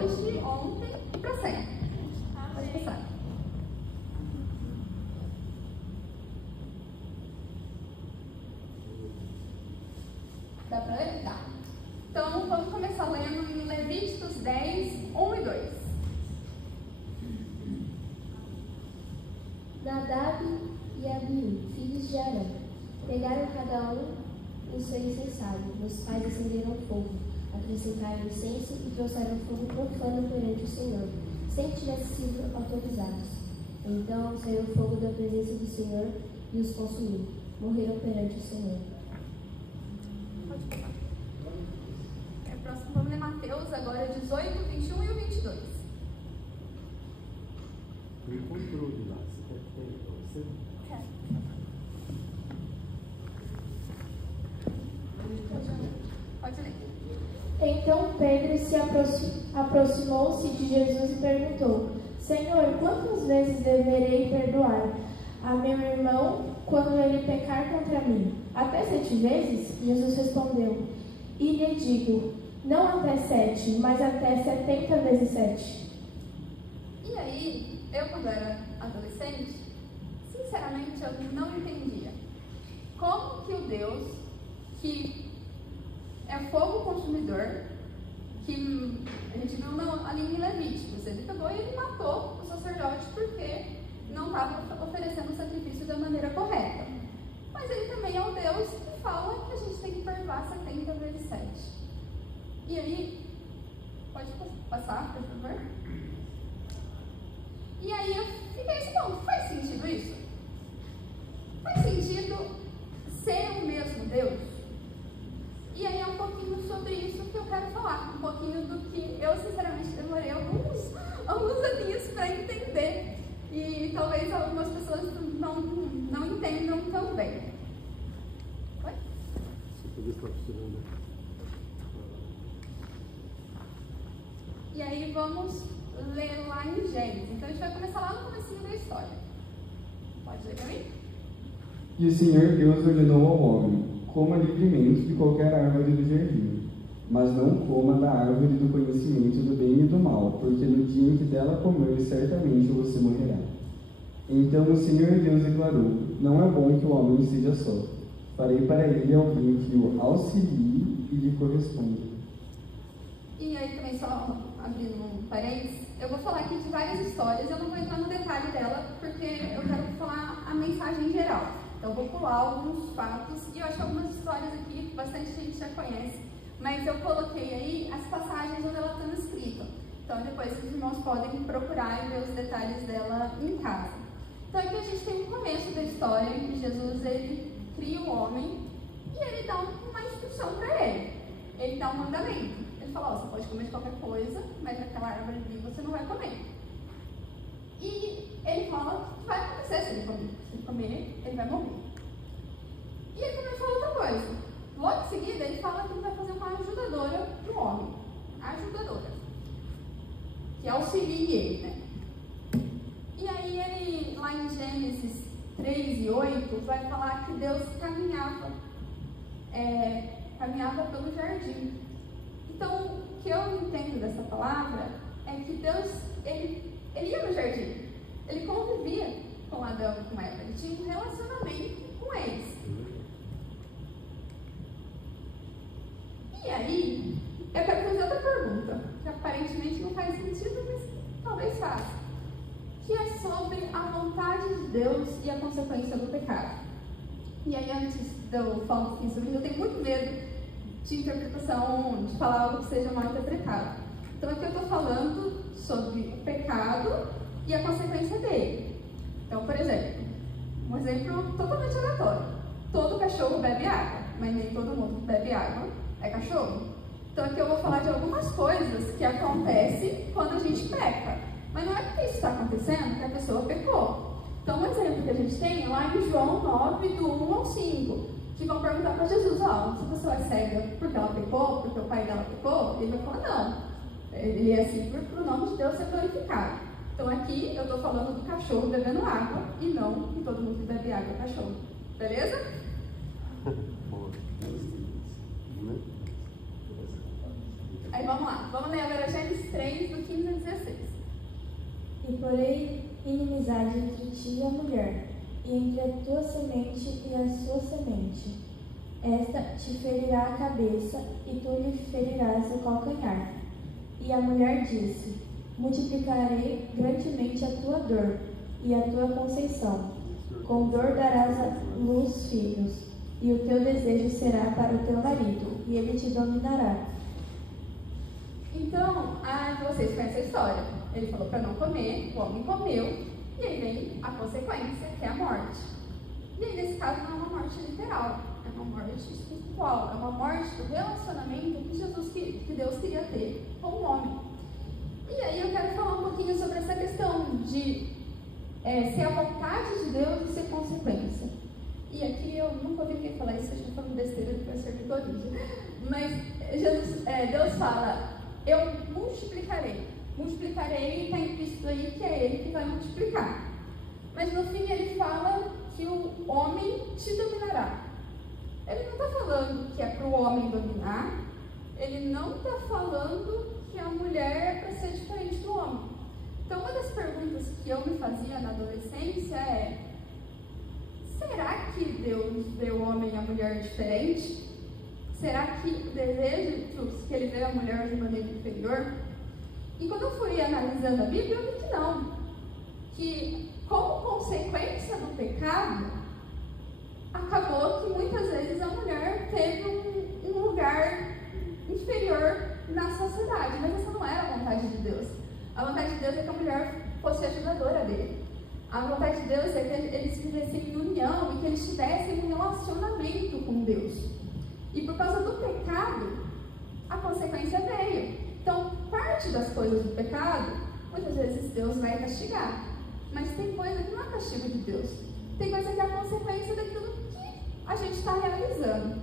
hoje, ontem e para sempre. Pode passar. Dá para ler? Dá. Então, vamos começar lendo em Levíticos 10, 1 e 2. Nadab e Abiú, filhos de Arão, pegaram cada um o seu incensário. Os pais acenderam fogo, acrescentaram incenso e trouxeram fogo profano perante o Senhor, sem que tivesse sido autorizados. Então saiu o fogo da presença do Senhor e os consumiu. Morreram perante o Senhor. Pode falar. Próximo, vamos ler Mateus, agora 18, 21 e o 22. Me controle lá, você quer que tenha para você? Quero. Pode ler. Então Pedro se aproximou-se de Jesus e perguntou: Senhor, quantas vezes deverei perdoar a meu irmão quando ele pecar contra mim? Até 7 vezes? Jesus respondeu: E lhe digo, não até 7, mas até 70 vezes 7. E aí, eu quando era adolescente, sinceramente eu não entendia como que o Deus que é fogo consumidor, que a gente viu ali em Levíticos, ele pegou e ele matou o sacerdote porque não estava oferecendo o sacrifício da maneira correta. Mas ele também é o Deus que fala que a gente tem que perdoar 70 vezes 7. E aí, pode passar, por favor? E aí eu fiquei assim, bom, faz sentido isso? Faz sentido ser o mesmo Deus? E aí é um pouquinho sobre isso que eu quero falar, um pouquinho do que eu sinceramente demorei alguns aninhos para entender e talvez algumas pessoas não entendam tão bem. Oi? E aí vamos ler lá em Gênesis. Então a gente vai começar lá no comecinho da história. Pode ler para mim? E o Senhor Deus ordenou ao homem: coma livremente de qualquer árvore do jardim, mas não coma da árvore do conhecimento do bem e do mal, porque no dia em que dela comer, certamente você morrerá. Então o Senhor Deus declarou: não é bom que o homem esteja só. Farei para ele alguém que o auxilie e lhe corresponda. E aí também, só abrindo um parênteses, eu vou falar aqui de várias histórias, eu não vou entrar no detalhe dela, porque eu quero falar a mensagem em geral. Então, eu vou pular alguns fatos, e eu acho algumas histórias aqui que bastante gente já conhece, mas eu coloquei aí as passagens onde ela está escrita. Então, depois os irmãos podem procurar e ver os detalhes dela em casa. Então, aqui a gente tem o começo da história, em que Jesus, ele cria o homem, e ele dá uma instrução para ele. Ele dá um mandamento. Ele fala, você pode comer de qualquer coisa, mas aquela árvore ali você não vai comer. E ele fala que vai acontecer se ele comer. Se ele comer, ele vai morrer. E ele também fala outra coisa. Logo em seguida, ele fala que ele vai fazer uma ajudadora para o homem. Ajudadora. Que auxilie ele, né? E aí ele, lá em Gênesis 3 e 8, vai falar que Deus caminhava pelo jardim. Então, o que eu entendo dessa palavra é que Deus, ele ia no jardim. Ele convivia com Adão e com Eva. Ele tinha um relacionamento com eles. E aí, eu quero fazer outra pergunta, que aparentemente não faz sentido, mas talvez faça. Que é sobre a vontade de Deus e a consequência do pecado. E aí, antes de eu falar um pouquinho sobre isso, eu tenho muito medo de interpretação, de falar algo que seja mal interpretado. Então, aqui eu estou falando sobre o pecado e a consequência dele. Então, por exemplo, um exemplo totalmente aleatório. Todo cachorro bebe água, mas nem todo mundo que bebe água é cachorro. Então, aqui eu vou falar de algumas coisas que acontecem quando a gente peca. Mas não é porque isso está acontecendo que a pessoa pecou. Então, um exemplo que a gente tem é lá em João 9, do 1 ao 5. Que vão perguntar para Jesus, se a pessoa é cega porque ela pecou, porque o pai dela pecou, ele vai falar, não. Ele é assim para o nome de Deus ser glorificado. Então aqui eu estou falando do cachorro bebendo água e não que todo mundo que bebe água é cachorro. Beleza? Aí vamos lá, vamos ler agora Gênesis 3, do 15 a 16. E porém inimizade entre ti e a mulher, e entre a tua semente e a sua semente. Esta te ferirá a cabeça, e tu lhe ferirás o calcanhar. E a mulher disse: multiplicarei grandemente a tua dor e a tua conceição. Com dor darás à luz filhos, e o teu desejo será para o teu marido, e ele te dominará. Então, vocês conhecem a história. Ele falou para não comer, o homem comeu, e aí vem a consequência, que é a morte. E aí, nesse caso, não é uma morte literal, é uma morte espiritual, é uma morte do relacionamento que Deus queria ter com o homem. E aí eu quero falar um pouquinho sobre essa questão de ser a vontade de Deus e ser consequência. E aqui eu nunca ouvi ninguém falar isso, a gente está falando besteira, depois ser corrige. Mas Deus fala: eu multiplicarei. Multiplicarei, está implícito aí que é Ele que vai multiplicar. Mas no fim ele fala que o homem te dominará. Ele não está falando que é para o homem dominar, ele não está falando que a mulher é para ser diferente do homem. Então, uma das perguntas que eu me fazia na adolescência é: será que Deus vê o homem e a mulher diferente? Será que o desejo que ele vê a mulher de maneira inferior? E quando eu fui analisando a Bíblia, eu vi que não. Que, como consequência do pecado, acabou que muitas vezes a mulher teve um lugar inferior na sociedade. Mas essa não era a vontade de Deus. A vontade de Deus é que a mulher fosse ajudadora dele. A vontade de Deus é que eles vivessem em união e que eles tivessem um relacionamento com Deus. E por causa do pecado, a consequência veio. Então, parte das coisas do pecado, muitas vezes Deus vai castigar. Mas tem coisa que não é castigo de Deus. Tem coisa que é a consequência daquilo que a gente está realizando.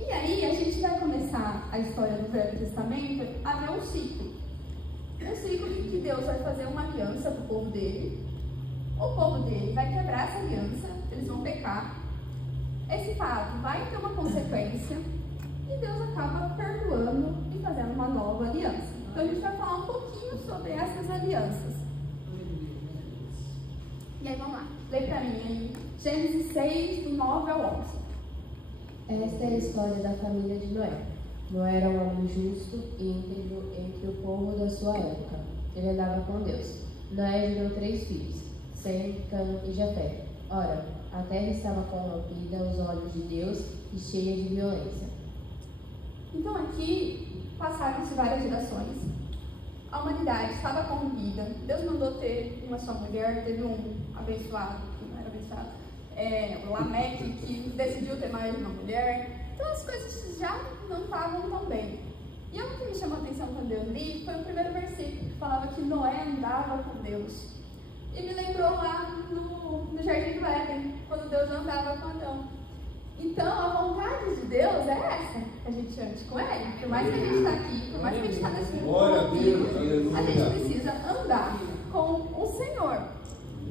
E aí, a gente vai começar a história do Velho Testamento a ver um ciclo. Um ciclo em que Deus vai fazer uma aliança com o povo dele. O povo dele vai quebrar essa aliança, eles vão pecar. Esse fato vai ter uma consequência e Deus acaba perdoando e fazendo uma nova aliança. Então a gente vai falar um pouquinho sobre essas alianças. E aí vamos lá, lê pra mim aí, Gênesis 6, do 9 ao 11. Esta é a história da família de Noé. Noé era um homem justo e íntegro entre o povo da sua época. Ele andava com Deus. Noé gerou 3 filhos, Sem, Cã e Jafé. Ora, a terra estava corrompida aos olhos de Deus e cheia de violência. Então aqui passaram-se várias gerações. A humanidade estava corrompida. Deus mandou ter uma só mulher, teve um abençoado, que não era abençoado, o Lameque, que decidiu ter mais de uma mulher. Então as coisas já não estavam tão bem. E algo que me chamou a atenção quando eu li foi o primeiro versículo, que falava que Noé andava com Deus. E me lembrou lá no Jardim do Éden, quando Deus andava com Adão. Então, a vontade de Deus é essa, que a gente ande com Ele. Por mais que a gente está aqui, por mais que a gente está nesse mundo, a gente precisa andar com o Senhor.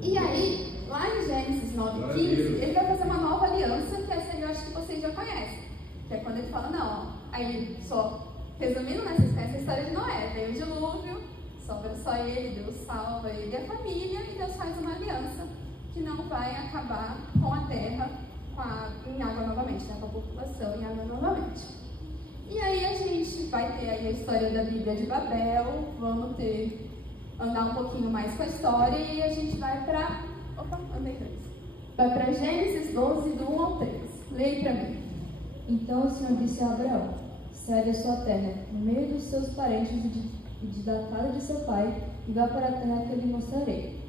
E aí, lá em Gênesis 9:15, ele vai fazer uma nova aliança, que essa eu acho que vocês já conhecem. Que é quando ele fala, não, aí só, resumindo nessa história de Noé, veio o dilúvio, sobra só ele, Deus salva ele e a família, e Deus faz uma aliança que não vai acabar com a terra em água novamente, né, com a população em água novamente. E aí a gente vai ter aí a história da Bíblia de Babel, vamos andar um pouquinho mais com a história e a gente vai para... Vai para Gênesis 12, do 1 ao 3. Leia para mim. Então o Senhor disse a Abraão: sai da sua terra, no meio dos seus parentes e da casa de seu pai, e vá para a terra que eu lhe mostrarei.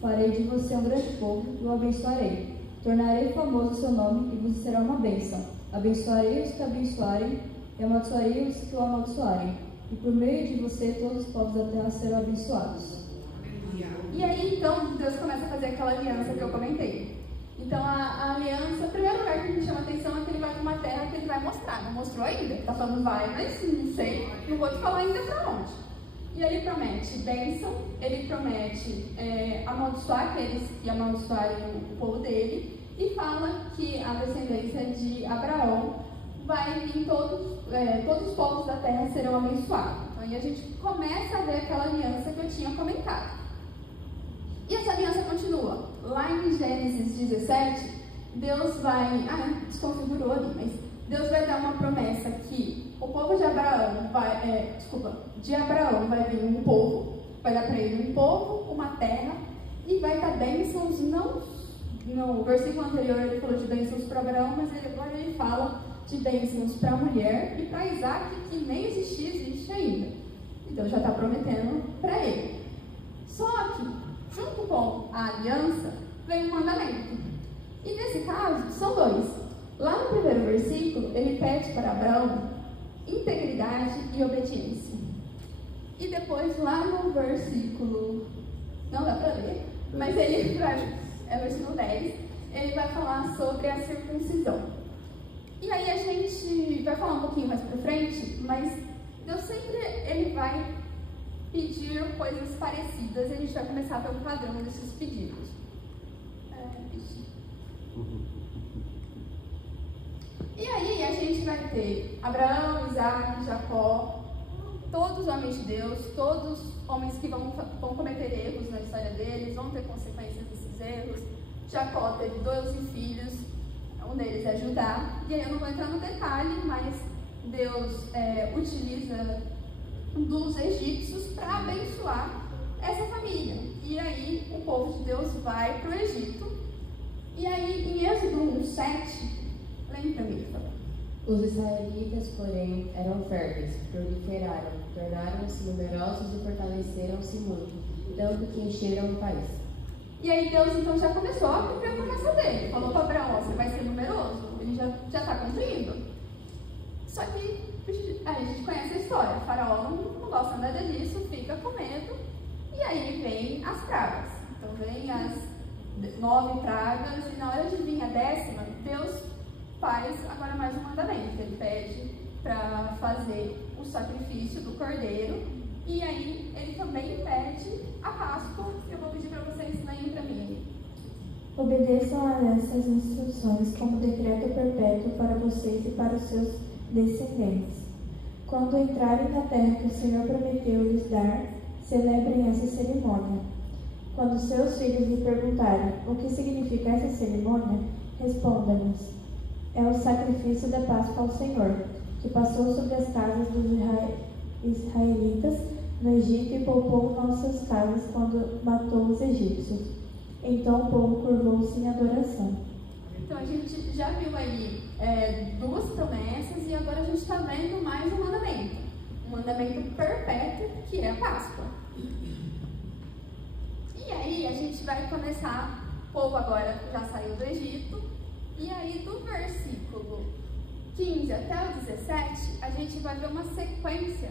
Farei de você um grande povo e o abençoarei. Tornarei famoso o seu nome e você será uma bênção. Abençoarei os que abençoarem e amaldiçoarei os que o amaldiçoarem. E por meio de você todos os povos da terra serão abençoados. E aí então Deus começa a fazer aquela aliança que eu comentei. Então a aliança, o primeiro lugar que me chama a atenção é que ele vai para uma terra que ele vai mostrar. Não mostrou ainda, está falando vai, mas não sei, não vou te falar ainda para onde. E ele promete bênção, ele promete amaldiçoar aqueles que amaldiçoarem o povo dele, e fala que a descendência de Abraão vai vir todos os povos da terra serão abençoados. Então aí a gente começa a ver aquela aliança que eu tinha comentado. E essa aliança continua. Lá em Gênesis 17, Deus vai... desconfigurou ali, mas Deus vai dar uma promessa que o povo de Abraão vai... de Abraão vai vir um povo, vai dar para ele um povo, uma terra, e vai dar bênçãos, não... No versículo anterior ele falou de bênçãos para Abraão, mas agora ele fala de bênçãos para a mulher e para Isaac, que nem existe ainda. Então já está prometendo para ele. Só que, junto com a aliança, vem um mandamento. E nesse caso, são dois. Lá no primeiro versículo, ele pede para Abraão integridade e obediência. E depois, lá no versículo... Não dá para ler, mas ele vai... É o versículo 10, ele vai falar sobre a circuncisão. E aí a gente vai falar um pouquinho mais pra frente, mas Deus sempre ele vai pedir coisas parecidas e a gente vai começar a ver o padrão desses pedidos. E aí a gente vai ter Abraão, Isaac, Jacó, todos homens de Deus, todos homens que vão cometer erros na história deles, vão ter consequências desses erros. Jacó teve 12 filhos, um deles é Judá, e aí eu não vou entrar no detalhe, mas Deus utiliza dos egípcios para abençoar essa família. E aí o povo de Deus vai para o Egito, e aí em Êxodo 1:7, lembra mim, por favor. Os israelitas, porém, eram férteis, proliferaram, tornaram-se numerosos e fortaleceram-se muito, tanto que encheram o país. E aí Deus então já começou a cumprir a promessa dele. Falou para Abraão, você vai ser numeroso. Ele já está cumprindo. Só que a gente conhece a história. O faraó não gosta nada disso, fica com medo. E aí vem as pragas. Então vem as 9 pragas e na hora de vir a 10ª, Deus faz agora mais um mandamento. Ele pede para fazer o sacrifício do cordeiro. E aí ele também pede a Páscoa. Eu vou pedir para vocês lerem para mim. Obedeçam a essas instruções como decreto perpétuo para vocês e para os seus descendentes. Quando entrarem na terra que o Senhor prometeu lhes dar, celebrem essa cerimônia. Quando seus filhos lhe perguntarem o que significa essa cerimônia, responda-lhes: é o sacrifício da Páscoa ao Senhor, que passou sobre as casas dos israelitas no Egito e poupou nossas casas quando matou os egípcios. Então o povo curvou-se em adoração. Então a gente já viu aí 2 promessas e agora a gente está vendo mais um mandamento. Um mandamento perpétuo, que é a Páscoa. E aí a gente vai começar, o povo agora já saiu do Egito, e aí do versículo 15 até o 17, a gente vai ver uma sequência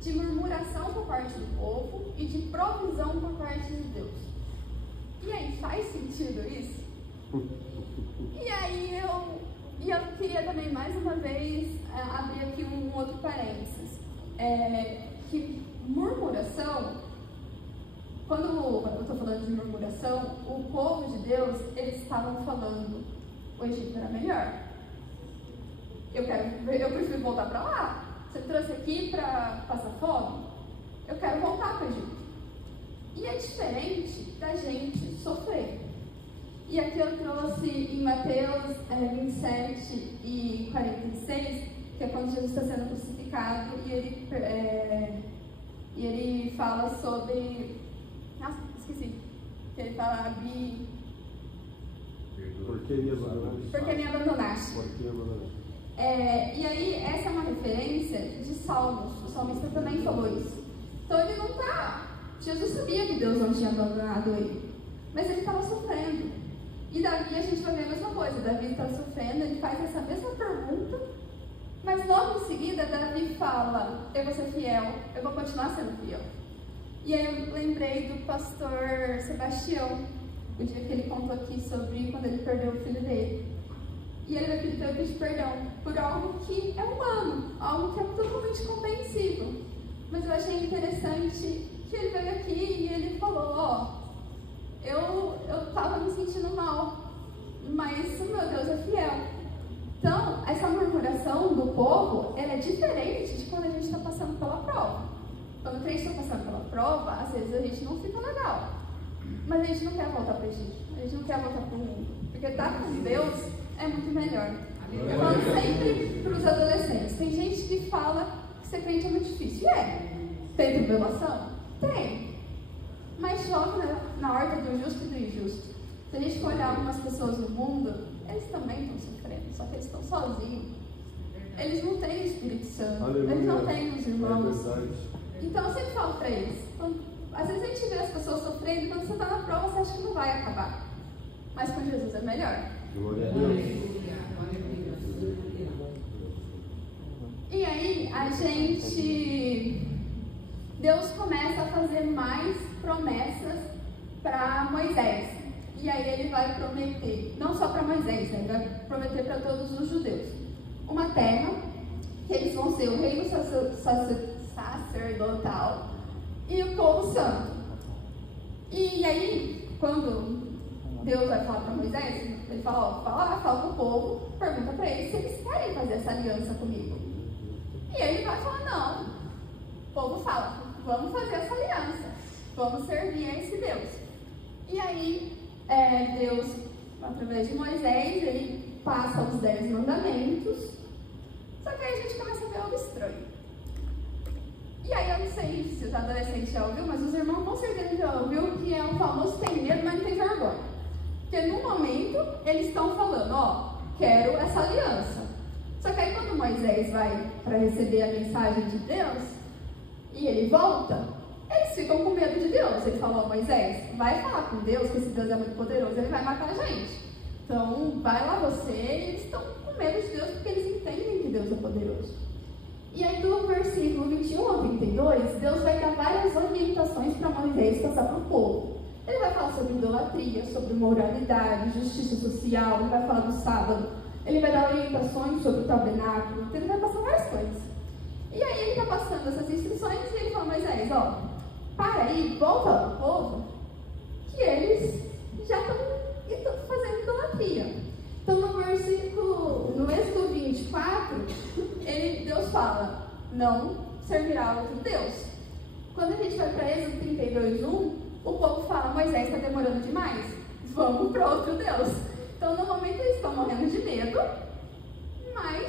de murmuração por parte do povo e de provisão por parte de Deus. E aí, faz sentido isso? E aí eu queria também mais uma vez abrir aqui um outro parênteses. Que murmuração, quando eu estou falando de murmuração, o povo de Deus, eles estavam falando, o Egito era melhor. Eu prefiro voltar para lá. Você trouxe aqui para passar fome? Eu quero voltar para o Egito. E é diferente da gente sofrer. E aqui eu trouxe em Mateus 27 e 46, que é quando Jesus está sendo crucificado, e ele fala sobre... Nossa, esqueci. Que ele fala Por que me abandonaste? Por que me abandonaste? Por que me abandonaste? E aí, essa é uma referência de Salmos. O salmista também falou isso. Então ele não está... Jesus sabia que Deus não tinha abandonado ele, mas ele estava sofrendo. E Davi, a gente vai ver a mesma coisa. Davi está sofrendo, ele faz essa mesma pergunta, mas logo em seguida Davi fala: eu vou ser fiel, eu vou continuar sendo fiel. E aí eu lembrei do pastor Sebastião, o dia que ele contou aqui sobre quando ele perdeu o filho dele. E ele vai pedir perdão por algo que é humano, algo que é totalmente compreensível. Mas eu achei interessante que ele veio aqui e ele falou: eu estava me sentindo mal, mas o meu Deus é fiel. Então, essa murmuração do povo, ela é diferente de quando a gente está passando pela prova. Quando a gente está passando pela prova, às vezes a gente não fica legal. Mas a gente não quer voltar para o Egito. A gente não quer voltar para o mundo. Porque estar com Deus é muito melhor. Eu falo sempre para os adolescentes. Tem gente que fala que ser crente é muito difícil. Tem tribulação? Tem. Mas chove na horta do justo e do injusto. Se a gente for olhar algumas pessoas no mundo, eles também estão sofrendo, só que eles estão sozinhos. Eles não têm o Espírito Santo, eles não têm os irmãos. Então eu sempre falo para eles, às vezes a gente vê as pessoas sofrendo e quando você está na prova você acha que não vai acabar. Mas com Jesus é melhor. Glória a Deus. E aí Deus começa a fazer mais promessas para Moisés. E aí ele vai prometer, não só para Moisés, né? Ele vai prometer para todos os judeus, uma terra, que eles vão ser o reino sacerdotal e o povo santo. E aí, quando Deus vai falar para Moisés, ele fala, fala com o povo, pergunta para eles se eles querem fazer essa aliança comigo. E ele vai falar, não. O povo fala, vamos fazer essa aliança, vamos servir a esse Deus. E aí, Deus, através de Moisés, ele passa os 10 mandamentos, só que aí a gente começa a ver algo estranho. E aí eu não sei se os adolescentes já ouviram, mas os irmãos com certeza já ouviram que é o famoso tem medo, mas não tem vergonha. Porque no momento eles estão falando, quero essa aliança. Só que aí quando Moisés vai para receber a mensagem de Deus, e ele volta, eles ficam com medo de Deus. Ele falou, Moisés, vai falar com Deus, que esse Deus é muito poderoso, ele vai matar a gente. Então, vai lá você, e eles estão com medo de Deus, porque eles entendem que Deus é poderoso. E aí, do versículo 21 ao 32, Deus vai dar várias orientações para Moisés passar para o povo. Ele vai falar sobre idolatria, sobre moralidade, justiça social, ele vai falar do sábado, ele vai dar orientações sobre o tabernáculo, ele vai passar várias coisas. E aí, ele está passando essas instruções e ele fala, Moisés, para aí, volta ao povo, que eles já estão fazendo idolatria. Então, no Êxodo 24, Deus fala, não servirá outro Deus. Quando a gente vai para Êxodo 32:1, o povo fala, Moisés está demorando demais, vamos para outro Deus. Então, no momento eles estão morrendo de medo, mas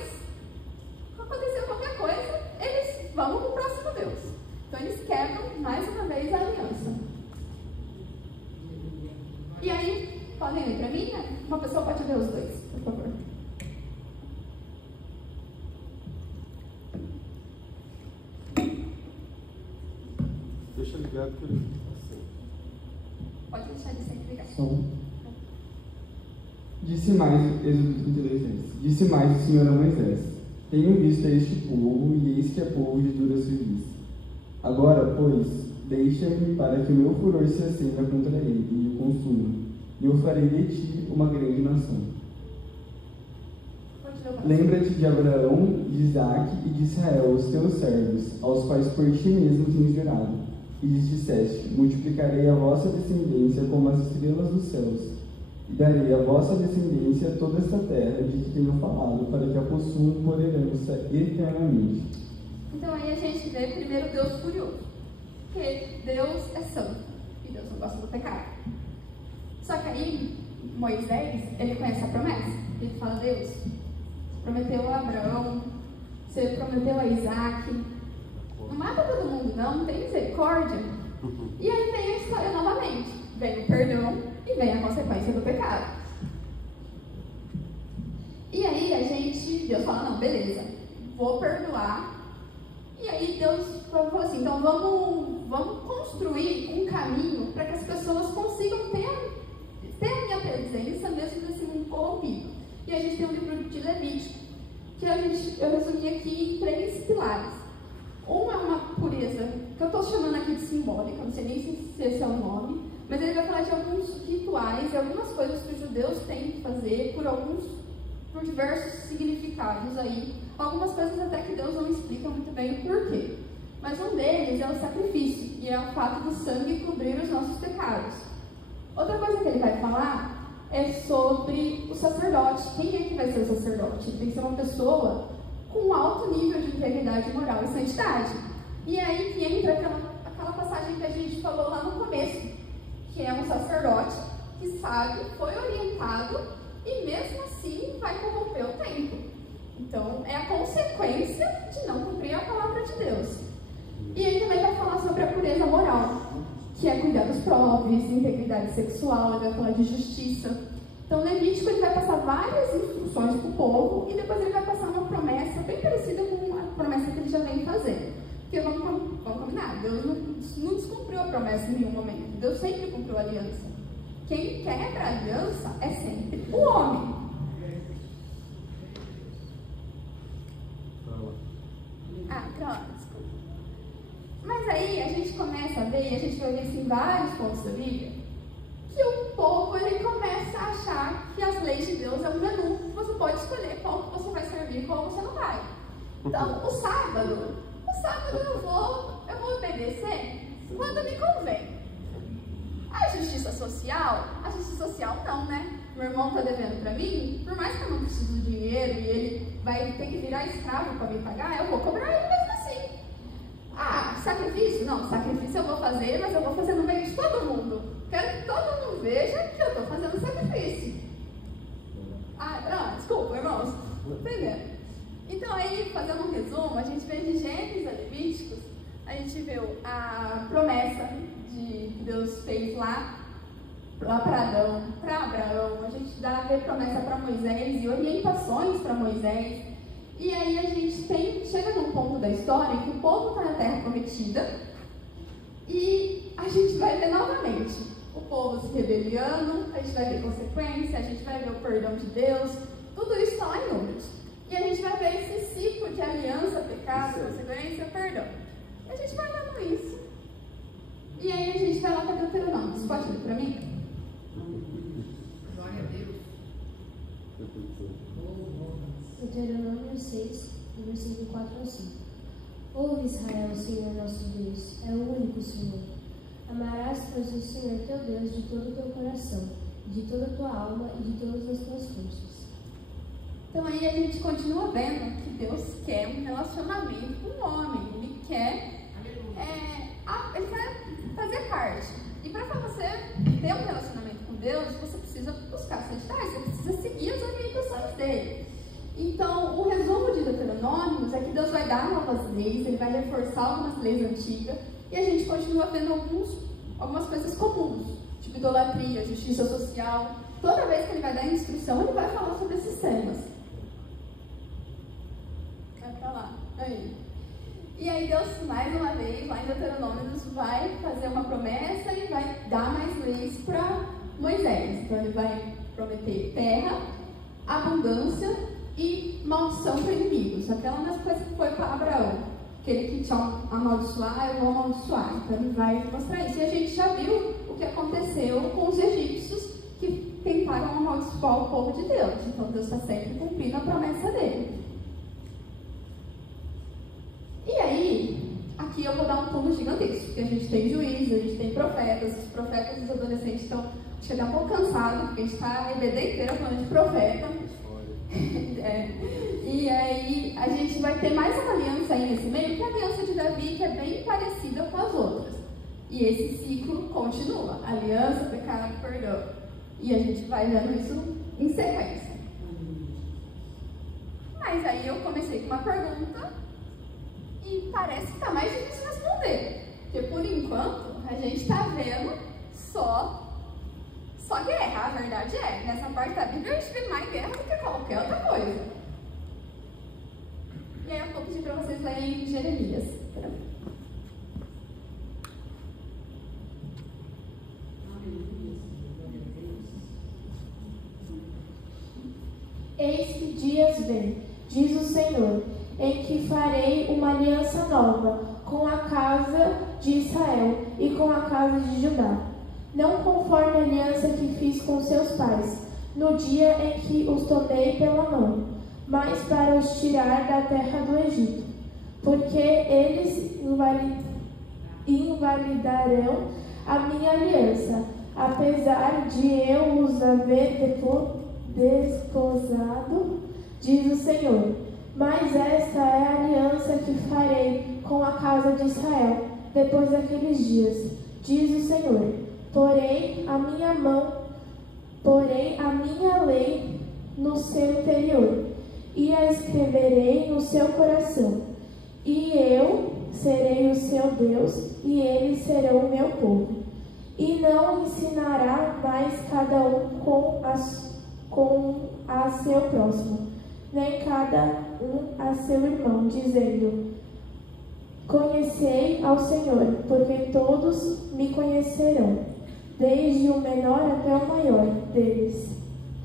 aconteceu qualquer coisa, eles vão para o próximo Deus. Então, eles quebram mais uma vez a aliança. E aí, podem ler para mim? Uma pessoa pode ver os dois, por favor. Deixa ligado que ele... Pode deixar ele sempre ligado. Som. Disse mais, Êxodo 32:10. Disse mais o Senhor a Moisés: tenho visto este povo, e eis que é povo de dura serviço. Agora, pois, deixa-me para que o meu furor se acenda contra ele e o consuma, e eu farei de ti uma grande nação. Lembra-te de Abraão, de Isaque e de Israel, os teus servos, aos quais por ti mesmo tens jurado, e lhes disseste: multiplicarei a vossa descendência como as estrelas dos céus, e darei à vossa descendência toda esta terra de que tenho falado, para que a possuam por herança eternamente. Então aí a gente vê primeiro Deus furioso, porque Deus é santo, e Deus não gosta do pecado. Só que aí, Moisés, ele conhece a promessa, ele fala, Deus, você prometeu a Abraão, você prometeu a Isaque, não mata todo mundo não tem misericórdia. E aí vem a história novamente, vem o perdão e vem a consequência do pecado. E aí Deus fala, não, beleza, vou perdoar. E aí Deus falou assim, então vamos construir um caminho para que as pessoas consigam ter a minha presença mesmo nesse mundo corrompido. E a gente tem um livro de Levítico, que eu resumi aqui em 3 pilares. Um é uma pureza, que eu estou chamando aqui de simbólica, não sei nem se esse é o nome, mas ele vai falar de alguns rituais e algumas coisas que os judeus têm que fazer por diversos significados aí. Algumas coisas até que Deus não explica muito bem o porquê. Mas um deles é o sacrifício, e é o fato do sangue cobrir os nossos pecados. Outra coisa que ele vai falar é sobre o sacerdote. Quem é que vai ser o sacerdote? Tem que ser uma pessoa com um alto nível de integridade moral e santidade. E aí que entra aquela passagem que a gente falou lá no começo, que é um sacerdote que sabe, foi orientado e mesmo assim vai corromper o templo. Então, é a consequência de não cumprir a palavra de Deus. E ele também vai falar sobre a pureza moral, que é cuidar dos pobres, integridade sexual, ele vai falar de justiça. Então, Levítico ele vai passar várias instruções para o povo e depois ele vai passar uma promessa bem parecida com a promessa que ele já vem fazendo. Porque vamos combinar, Deus não descumpriu a promessa em nenhum momento. Deus sempre cumpriu a aliança. Quem quebra a aliança é sempre o homem. Desculpa. Mas aí a gente começa a ver, e a gente vai ver isso em vários pontos da Bíblia, que o povo ele começa a achar que as leis de Deus é um menu. Você pode escolher qual que você vai servir e qual você não vai. Então, o sábado eu vou obedecer quando me convém. A justiça social não, né? Meu irmão está devendo para mim, por mais que eu não precise do dinheiro e ele vai ter que virar escravo para me pagar, eu vou cobrar ele mesmo assim. Sacrifício? Não, sacrifício eu vou fazer, mas eu vou fazer no meio de todo mundo. Quero que todo mundo veja que eu estou fazendo sacrifício. Desculpa, irmãos. Entendeu? Então aí, fazendo um resumo, a gente vê de Gênesis a Levíticos, a gente vê a promessa que Deus fez lá para Adão, para Abraão, a gente vê promessa para Moisés e orientações para Moisés. E aí a gente chega num ponto da história que o povo está na terra prometida e a gente vai ver novamente o povo se rebeliando, a gente vai ver consequência, a gente vai ver o perdão de Deus, tudo isso está lá em Números. E a gente vai ver esse ciclo de aliança, pecado, consequência, perdão. E a gente vai vendo isso. E aí a gente vai lá para Deuteronômio. Você pode ler para mim? Glória a Deus. Deuteronômio 6, versículo 4 ao 5. Ouve, Israel, o Senhor nosso Deus, é o único Senhor. Amarás, pois, o Senhor teu Deus de todo o teu coração, de toda a tua alma e de todas as tuas forças. Então aí a gente continua vendo que Deus quer um relacionamento com o homem. Ele quer fazer parte. E para você ter um relacionamento com Deus, você precisa buscar santidade, você precisa seguir as orientações dele. Então, o resumo de Deuteronômios é que Deus vai dar novas leis, ele vai reforçar algumas leis antigas, e a gente continua vendo algumas coisas comuns, tipo idolatria, justiça social. Toda vez que ele vai dar instrução, ele vai falar sobre esses temas. Vai pra lá. Aí. E aí Deus, mais uma vez, lá em Deuteronômios, vai fazer uma promessa e vai dar mais leis para Moisés. Então ele vai prometer terra, abundância e maldição para inimigos. Aquela mesma coisa que foi para Abraão. Aquele que tinha amaldiçoar, eu vou amaldiçoar. Então ele vai mostrar isso. E a gente já viu o que aconteceu com os egípcios que tentaram amaldiçoar o povo de Deus. Então Deus está sempre cumprindo a promessa dele. E aí, aqui eu vou dar um pulo gigantesco, porque a gente tem juízes, a gente tem profetas, os profetas e os adolescentes estão, acho que até um pouco cansados, porque a gente está a EBD inteira falando de profeta. E aí, a gente vai ter mais uma aliança aí nesse meio, que é a aliança de Davi, que é bem parecida com as outras. E esse ciclo continua, aliança, pecado e perdão. E a gente vai vendo isso em sequência. Mas aí eu comecei com uma pergunta, e parece que está mais difícil responder. Porque por enquanto a gente está vendo só guerra. A verdade é, nessa parte da Bíblia a gente vê mais guerra do que qualquer outra coisa. E aí eu vou pedir para vocês lerem Jeremias. Eis que dias vem, diz o Senhor, em que farei uma aliança nova com a casa de Israel e com a casa de Judá, não conforme a aliança que fiz com seus pais, no dia em que os tomei pela mão, mas para os tirar da terra do Egito, porque eles invalidarão a minha aliança, apesar de eu os haver desposado, diz o Senhor. Mas esta é a aliança que farei com a casa de Israel depois daqueles dias, diz o Senhor. Porém a minha lei no seu interior, e a escreverei no seu coração. E eu serei o seu Deus, e eles serão o meu povo. E não ensinará mais cada um com a seu próximo, nem cada um a seu irmão, dizendo: conhecei ao Senhor, porque todos me conhecerão, desde o menor até o maior deles,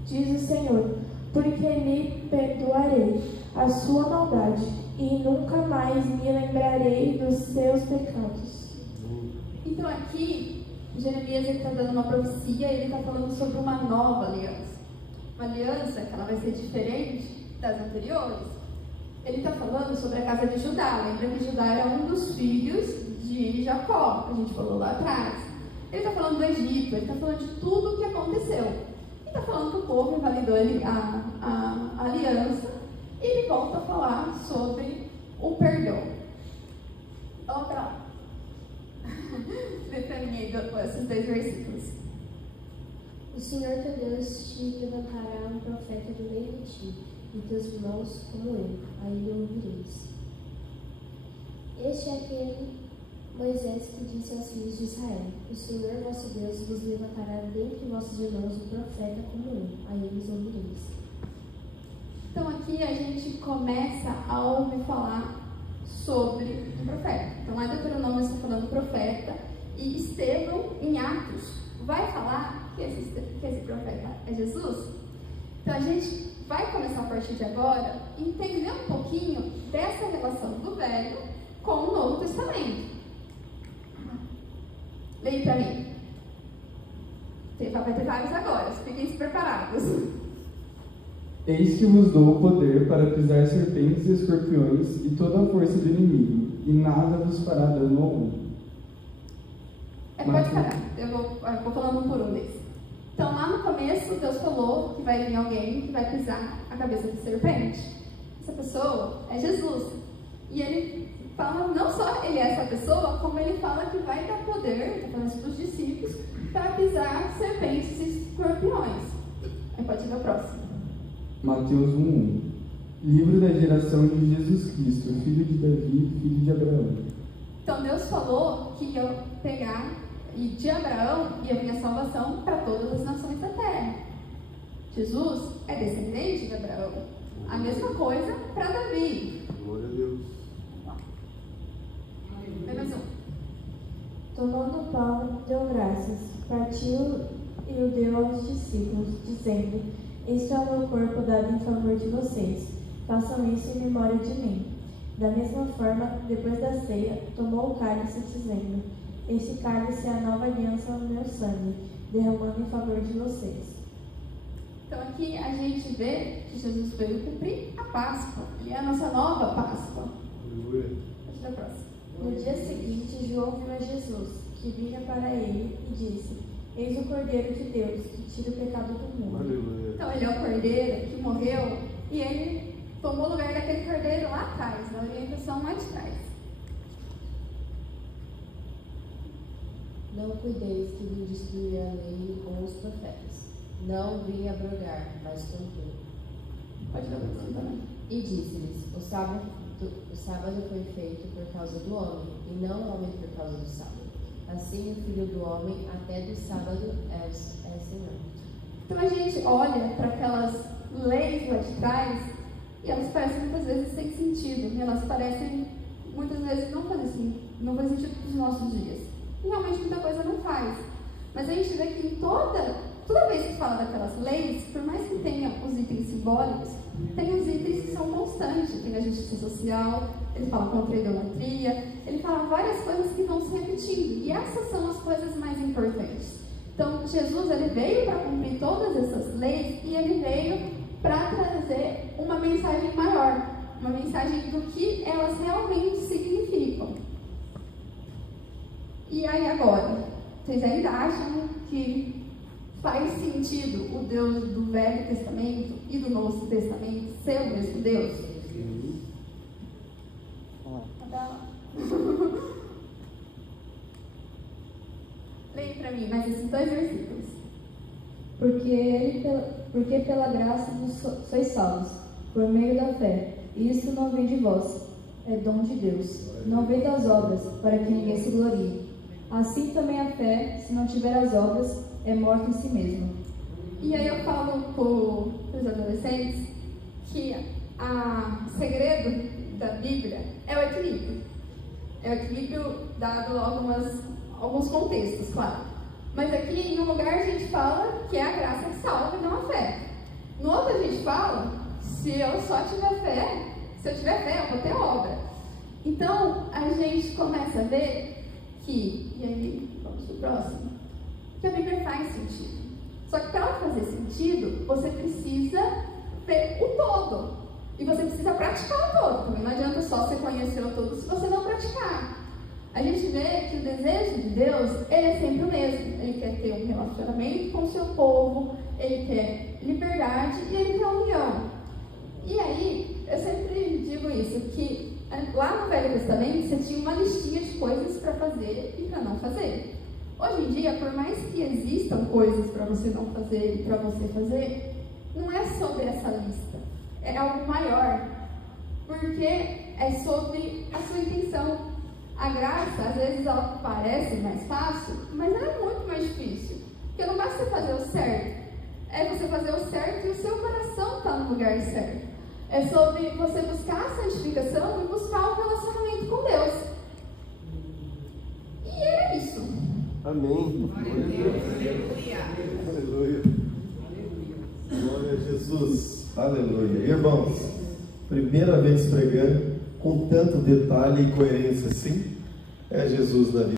diz o Senhor, porque lhe perdoarei a sua maldade e nunca mais me lembrarei dos seus pecados. Então aqui, Jeremias está dando uma profecia, ele está falando sobre uma nova aliança. Uma aliança que ela vai ser diferente das anteriores. Ele está falando sobre a casa de Judá. Lembra que Judá era um dos filhos de Jacó, que a gente falou lá atrás. Ele está falando do Egito, ele está falando de tudo o que aconteceu. Ele está falando que o povo invalidou a aliança, e ele volta a falar sobre o perdão. Olha para lá. Vê para mim aí esses 2 versículos. O Senhor teu Deus te levantará um profeta do meio de ti, e teus irmãos como eu, a ele ouvireis. Este é aquele Moisés que disse aos filhos de Israel: o Senhor vosso Deus vos levantará dentre vossos irmãos um profeta como eu, a eles ouvireis. Então aqui a gente começa a ouvir falar sobre um profeta. Então lá em Deuteronômio está falando profeta, e Estevão, em Atos, vai falar que esse profeta é Jesus. Então a gente vai começar a partir de agora a entender um pouquinho dessa relação do Velho com o Novo Testamento. Leia para mim. Vai ter vários agora, fiquem preparados. Eis que vos dou o poder para pisar serpentes e escorpiões e toda a força do inimigo, e nada vos fará dano algum. Pode parar, eu vou falando um por um deles. Então lá no começo, Deus falou que vai vir alguém que vai pisar a cabeça de serpente. Essa pessoa é Jesus. E ele fala, não só ele é essa pessoa, como ele fala que vai dar poder, está falando isso para os discípulos, para pisar serpentes e escorpiões. Aí pode ir ao próximo. Mateus 1:1. Livro da geração de Jesus Cristo, filho de Davi, filho de Abraão. Então Deus falou que ia pegar, e de Abraão ia vir a salvação para todas as nações da terra. Jesus é descendente de Abraão. A mesma coisa para Davi. Glória a Deus. Vem mais um. Tomando o pão, deu graças, partiu e o deu aos discípulos, dizendo: este é o meu corpo dado em favor de vocês. Façam isso em memória de mim. Da mesma forma, depois da ceia, tomou o cálice, dizendo: este cálice é a nova aliança no meu sangue, derramando em favor de vocês. Então aqui a gente vê que Jesus veio cumprir a Páscoa. Ele é a nossa nova Páscoa. Aleluia. Vamos da próxima. No dia seguinte, João viu a Jesus, que vinha para ele, e disse: eis o Cordeiro de Deus, que tira o pecado do mundo. Aleluia. Então ele é o cordeiro que morreu e ele tomou o lugar daquele cordeiro lá atrás, na orientação lá de trás. Não cuideis que vim destruir a lei com os profetas. Não vim abrogar, mas cumprir. Pode dar para você também. E disse-lhes: o sábado foi feito por causa do homem, e não o homem por causa do sábado. Assim o Filho do Homem até do sábado é Senhor. Então a gente olha para aquelas leis lá de trás e elas parecem muitas vezes sem sentido. E elas parecem muitas vezes não fazem sentido para os nossos dias. E realmente muita coisa não faz. Mas a gente vê que toda vez que fala daquelas leis, por mais que tenha os itens simbólicos, tem os itens que são constantes. Tem a justiça social, ele fala contra a idolatria, ele fala várias coisas que vão se repetindo. E essas são as coisas mais importantes. Então, Jesus ele veio para cumprir todas essas leis e ele veio para trazer uma mensagem maior, uma mensagem do que elas realmente significam. E aí agora, vocês ainda acham que faz sentido o Deus do Velho Testamento e do Novo Testamento ser o mesmo Deus? Leia para mim mais esses 2 versículos. Porque pela graça sois salvos, por meio da fé. E isso não vem de vós, é dom de Deus. Não vem das obras, para que ninguém se glorie. Assim também a fé, se não tiver as obras, é morta em si mesma. E aí eu falo para os adolescentes que o segredo da Bíblia é o equilíbrio. É o equilíbrio dado alguns contextos, claro. Mas aqui em um lugar a gente fala que é a graça que salva e não a fé. No outro a gente fala, se eu só tiver fé, se eu tiver fé eu vou ter obra. Então a gente começa a ver que, e aí vamos para o próximo, que a Bíblia faz sentido. Só que para ela fazer sentido, você precisa ter o todo. E você precisa praticar o todo. Também não adianta só você conhecer o todo se você não praticar. A gente vê que o desejo de Deus, ele é sempre o mesmo. Ele quer ter um relacionamento com o seu povo, ele quer liberdade e ele quer união. E aí, eu sempre digo isso, que lá no Velho Testamento você tinha uma listinha de coisas para fazer e para não fazer. Hoje em dia, por mais que existam coisas para você não fazer e para você fazer, não é sobre essa lista. É algo maior, porque é sobre a sua intenção. A graça, às vezes, ela parece mais fácil, mas ela é muito mais difícil. Porque não basta você fazer o certo, é você fazer o certo e o seu coração está no lugar certo. É sobre você buscar a santificação e buscar um relacionamento com Deus. E é isso. Amém. Aleluia. Glória a Jesus. Aleluia. Irmãos, primeira vez pregando com tanto detalhe e coerência assim, é Jesus na vida.